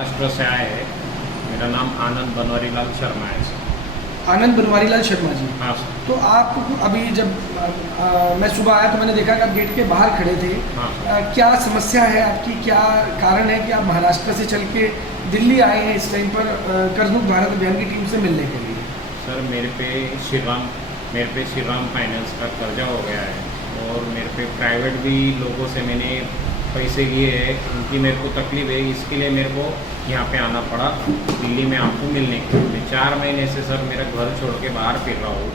महाराष्ट्र से आए हैं। मेरा नाम आनंद बनवारीलाल शर्मा है सर। आनंद बनवारीलाल शर्मा जी। हाँ सर। तो आप अभी जब मैं सुबह आया तो मैंने देखा कि आप गेट के बाहर खड़े थे। हाँ। क्या समस्या है आपकी, क्या कारण है कि आप महाराष्ट्र से चल के दिल्ली आए हैं इस टाइम पर कर्जमुक्त भारत अभियान की टीम से मिलने के लिए? सर मेरे पे श्रीराम फाइनेंस का कर्जा हो गया है और मेरे पे प्राइवेट भी लोगों से मैंने पैसे लिए हैं, उनकी मेरे को तकलीफ है, इसके लिए मेरे को यहाँ पे आना पड़ा दिल्ली में आपको मिलने के लिए। मैं 4 महीने से सर मेरा घर छोड़ के बाहर फिर रहा हूँ।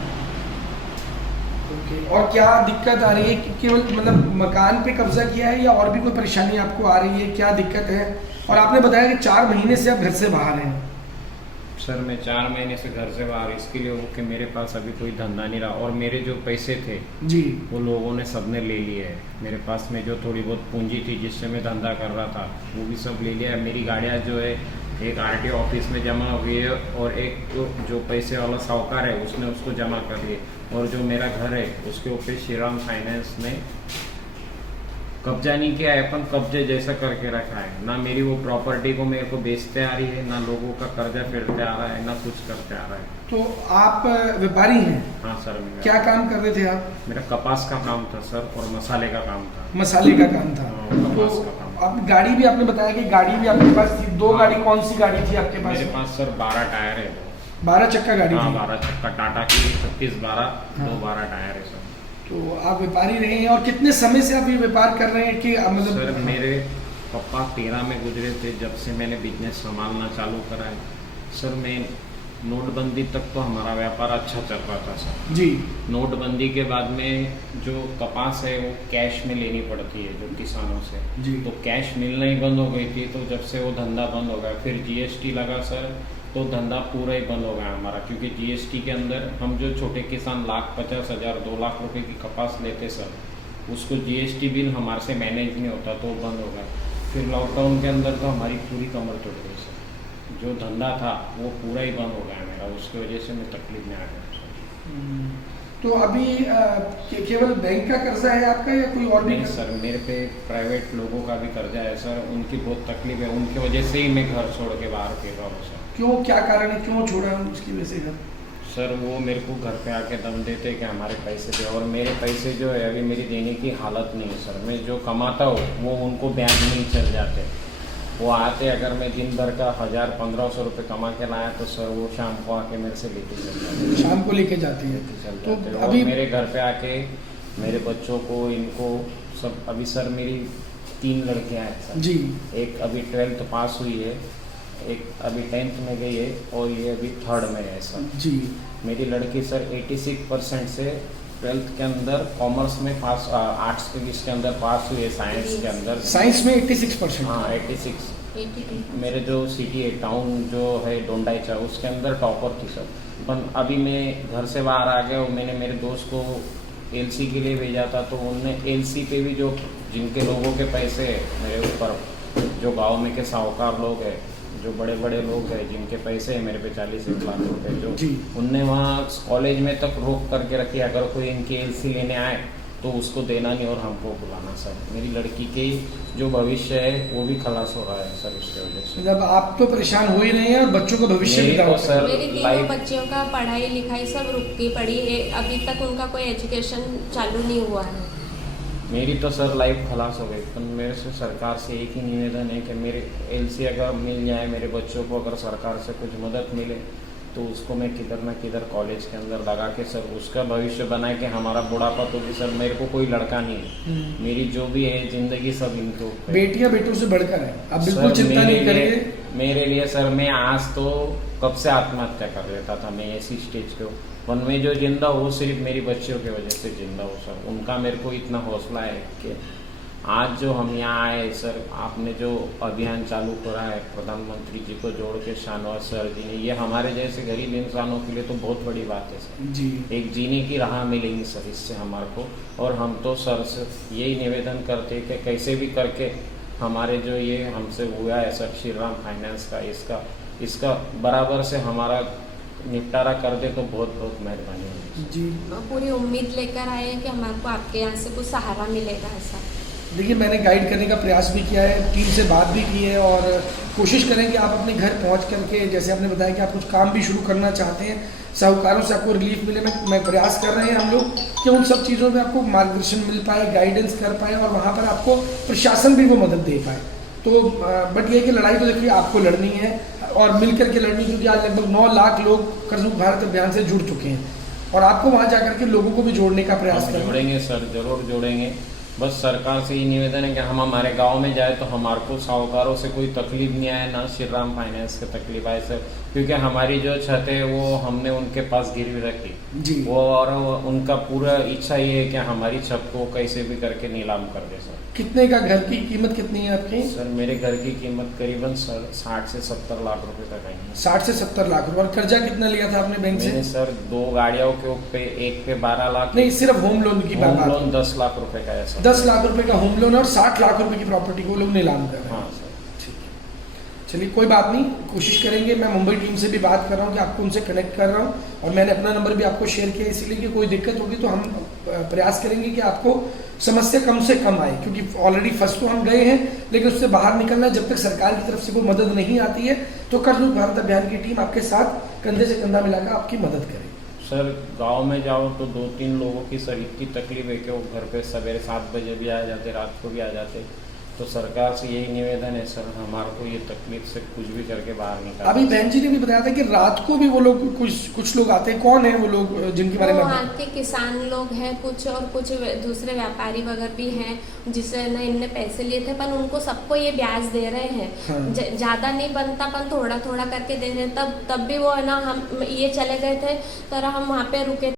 ओके। और क्या दिक्कत आ रही है कि केवल मतलब मकान पे कब्जा किया है या और भी कोई परेशानी आपको आ रही है, क्या दिक्कत है? और आपने बताया कि 4 महीने से आप घर से बाहर हैं। सर मैं 4 महीने से घर से बाहर इसके लिए हूँ कि मेरे पास अभी कोई धंधा नहीं रहा और मेरे जो पैसे थे जी वो लोगों ने सबने ले लिए है। मेरे पास में जो थोड़ी बहुत पूंजी थी जिससे मैं धंधा कर रहा था वो भी सब ले लिया है। मेरी गाड़ियाँ जो है एक आरटीओ ऑफिस में जमा हो गई है और एक जो पैसे वाला साहूकार है उसने उसको जमा कर दिए और जो मेरा घर है उसके ऊपर श्रीराम फाइनेंस ने कब्जा नहीं किया है, अपन कब्जे जैसा करके रखा है। ना मेरी वो प्रॉपर्टी को मेरे को बेचते आ रही है, ना लोगों का कर्जा फेरते आ रहा है, ना कुछ करते आ रहा है। तो आप व्यापारी हैं? हाँ सर। क्या काम कर रहे थे आप? मेरा कपास का काम था सर और मसाले का काम था। मसाले का काम था। हाँ, कपास का काम। आप गाड़ी भी आपने बताया कि गाड़ी भी आपके पास थी, 2 गाड़ी, कौन सी गाड़ी थी आपके पास? मेरे पास सर 12 टायर है। 12 चक्का गाड़ी हाँ थी। 12 चक्का टाटा की 3612 हाँ। 12 टायर है सर। तो आप व्यापारी रहे हैं और कितने समय से आप ये व्यापार कर रहे हैं कि मतलब? सर मेरे पापा 13 में गुजरे थे जब से मैंने बिजनेस संभालना चालू करा है। सर मैं नोटबंदी तक तो हमारा व्यापार अच्छा चल रहा था सर। जी। नोटबंदी के बाद में जो कपास है वो कैश में लेनी पड़ती है जो किसानों से, जी। तो कैश मिलना ही बंद हो गई थी। तो जब से वो धंधा बंद हो गया फिर जीएसटी लगा सर, तो धंधा पूरा ही बंद हो गया हमारा, क्योंकि जीएसटी के अंदर हम जो छोटे किसान 1,50,000 2 लाख रुपए की कपास लेते सर, उसको जीएसटी बिल हमारे से मैनेज नहीं होता तो बंद हो गया। फिर लॉकडाउन के अंदर तो हमारी पूरी कमर टूट गई सर, जो धंधा था वो पूरा ही बंद हो गया मेरा, उसकी वजह से मैं तकलीफ में आ गया सर। तो अभी केवल बैंक का कर्जा है आपका या कोई और भी? नहीं सर, मेरे पे प्राइवेट लोगों का भी कर्जा है सर, उनकी बहुत तकलीफ है, उनकी वजह से ही मैं घर छोड़ के बाहर फिर रहा हूँ सर। क्यों, क्या कारण है, क्यों छोड़ा है उसकी वजह से घर? सर वो मेरे को घर पे आके दम देते कि हमारे पैसे दे, और मेरे पैसे जो है अभी मेरी देने की हालत नहीं है सर। मैं जो कमाता हूँ वो उनको ब्याज में ही चल जाते। वो आते, अगर मैं दिन भर का 1,000-1,500 रुपये कमा के लाया तो सर वो शाम को आके मेरे से लेके चल जाते। शाम को लेके जाती है तो अभी मेरे घर पे आके मेरे बच्चों को, इनको सब, अभी सर मेरी 3 लड़कियां हैं सर जी। एक अभी 12th पास हुई है, एक अभी 10th में गई है और ये अभी 3rd में है सर जी। मेरी लड़की सर 86% से 12th के अंदर कॉमर्स में पास, आर्ट्स के इसके अंदर पास हुई है, साइंस के अंदर। साइंस में 86%? हाँ 86। मेरे जो सिटी है, टाउन जो है डोंडाईचा, उसके अंदर टॉपर थी सर। पर अभी मैं घर से बाहर आ गया हूँ, मैंने मेरे दोस्त को एलसी के लिए भेजा था, तो उनने एलसी पे भी जो जिनके लोगों के पैसे है मेरे ऊपर, जो गांव में के साहूकार लोग हैं, जो बड़े बड़े लोग हैं जिनके पैसे हैं मेरे पे 40-1 लाख रुपए, जो उनने वहाँ कॉलेज में तक रोक करके रखी, अगर कोई इनकी एलसी लेने आए तो उसको देना नहीं और हमको बुलाना सर। मेरी लड़की के जो भविष्य है वो भी खलास हो रहा है सर उसके वजह से। मतलब आप तो परेशान हो ही रहे हैं और बच्चों का भविष्य भी तो सर मेरे 3 बच्चों का पढ़ाई लिखाई सब रुक के पड़ी है, अभी तक उनका कोई एजुकेशन चालू नहीं हुआ है। मेरी तो सर लाइफ खलास हो गई। तो मेरे से सरकार से एक ही निवेदन है कि मेरे एलसी अगर मिल जाए, मेरे बच्चों को अगर सरकार से कुछ मदद मिले तो उसको मैं किधर ना किधर कॉलेज के अंदर लगा के सर उसका भविष्य बनाए कि हमारा बुढ़ापा तो भी सर, मेरे को कोई लड़का नहीं है, मेरी जो भी है जिंदगी सब इनको, बेटियां बेटों से बढ़कर है, आप बिल्कुल चिंता नहीं करिए। मेरे लिए सर, मैं आज तो कब से आत्महत्या कर लेता था, मैं ऐसी स्टेज पे वन में जो जिंदा हो सिर्फ मेरी बच्चियों की वजह से जिंदा हो सर। उनका मेरे को इतना हौसला है कि आज जो हम यहाँ आए सर, आपने जो अभियान चालू करा है प्रधानमंत्री जी को जोड़ के शाहनवाज सर जी ने, ये हमारे जैसे गरीब इंसानों के लिए तो बहुत बड़ी बात है सर जी। एक जीने की राह मिलेगी सर इससे हमारे को। और हम तो सर से यही निवेदन करते कि कैसे भी करके हमारे जो ये हमसे हुआ है सर श्रीराम फाइनेंस का, इसका बराबर से हमारा निपटारा कर दे तो बहुत बहुत मेहरबानी होगी जी। पूरी उम्मीद लेकर आए हैं कि हमारे को आपके यहाँ से कुछ सहारा मिलेगा ऐसा। देखिए, मैंने गाइड करने का प्रयास भी किया है, टीम से बात भी की है और कोशिश करें कि आप अपने घर पहुंच करके, जैसे आपने बताया कि आप कुछ काम भी शुरू करना चाहते हैं, साहूकारों से आपको रिलीफ मिले, मैं प्रयास कर रहे हैं हम लोग कि उन सब चीज़ों में आपको मार्गदर्शन मिल पाए, गाइडेंस कर पाए और वहाँ पर आपको प्रशासन भी वो मदद दे पाए। तो बट ये कि लड़ाई तो देखिए आपको लड़नी है और मिल करके लड़नी, क्योंकि आज लगभग 9 लाख लोग कर्ज मुक्त भारत अभियान से जुड़ चुके हैं और आपको वहाँ जाकर के लोगों को भी जोड़ने का प्रयास हम करें। जोड़ेंगे सर, जरूर जोड़ेंगे। बस सरकार से ही निवेदन है कि हम हमारे गांव में जाए तो हमारे को साहूकारों से कोई तकलीफ नहीं आए, ना श्री राम फाइनेंस की तकलीफ आए सर, क्योंकि हमारी जो छत है वो हमने उनके पास गिरवी रखी जी। वो, और उनका पूरा इच्छा ये है कि हमारी छत को कैसे भी करके नीलाम कर दे सर। कितने का घर की कीमत कितनी है आपकी? सर मेरे घर की कीमत करीबन सर 60 से 70 लाख रुपए तक आई है। 60 से 70 लाख रुपए। और कर्जा कितना लिया था आपने बैंक मैंने से? सर 2 गाड़ियों के ऊपर, एक पे 12 लाख, नहीं, सिर्फ होम लोन की होम बात। लोन 10 लाख रुपए का है सर। 10 लाख रुपए का होम लोन और 60 लाख रुपए की प्रॉपर्टी को लोग नीलाम कर रहे हैं। हाँ सर। ठीक है, चलिए कोई बात नहीं, कोशिश करेंगे। मैं मुंबई टीम से भी बात कर रहा हूँ कि आपको उनसे कनेक्ट कर रहा हूँ और मैंने अपना नंबर भी आपको शेयर किया, इसीलिए कि कोई दिक्कत होगी तो हम प्रयास करेंगे कि आपको समस्या कम से कम आए, क्योंकि ऑलरेडी फंस तो हम गए हैं, लेकिन उससे बाहर निकलना, जब तक सरकार की तरफ से कोई मदद नहीं आती है तो कर्ज मुक्त भारत अभियान की टीम आपके साथ कंधे से कंधा मिलाकर आपकी मदद करे। सर गांव में जाओ तो 2-3 लोगों की सर इतनी तकलीफ है कि वो घर पे सवेरे 7 बजे भी आ जाते, रात को भी आ जाते। तो सरकार से यही निवेदन है सर, हमारे को ये तकलीफ से कुछ भी करके बाहर निकाल। अभी बहन जी ने भी बताया था कि रात को भी वो लोग कुछ लोग आते हैं। कौन है वो लोग जिनके बारे में? वहाँ के किसान लोग हैं कुछ, और कुछ दूसरे व्यापारी वगैरह भी हैं जिससे ना इनने पैसे लिए थे, पर उनको सबको ये ब्याज दे रहे हैं। हाँ। ज्यादा नहीं बनता, पर थोड़ा थोड़ा करके दे रहे हैं। तब भी वो है ना, हम ये चले गए थे, तर हम वहाँ पे रुके